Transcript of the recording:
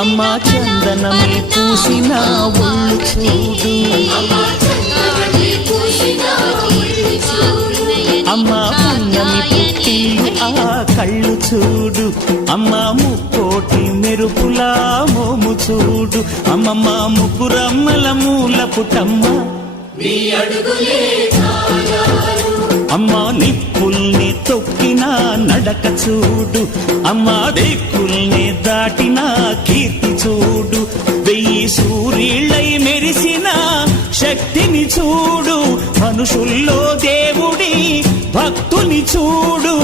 అమ్మా చందనమే పూసిన ఒళ్ళు చూడు అమ్మా పున్నమి పుట్టిల్లు ఆ కళ్ళు చూడు అమ్మా ముక్కోటి మెరుపులా మోము చూడు అమ్మమ్మ ముగ్గురమ్మల మూల పుటమ్మ అమ్మా నిప్పుల్ని తొక్కిన నడక చూడు అమ్మా దిక్కుల్ని దాటిన కీర్తి చూడు 1000 సూర్యుళ్ళై మెరిసిన శక్తిని చూడు మనుషుల్లో దేవుడి భక్తుని చూడు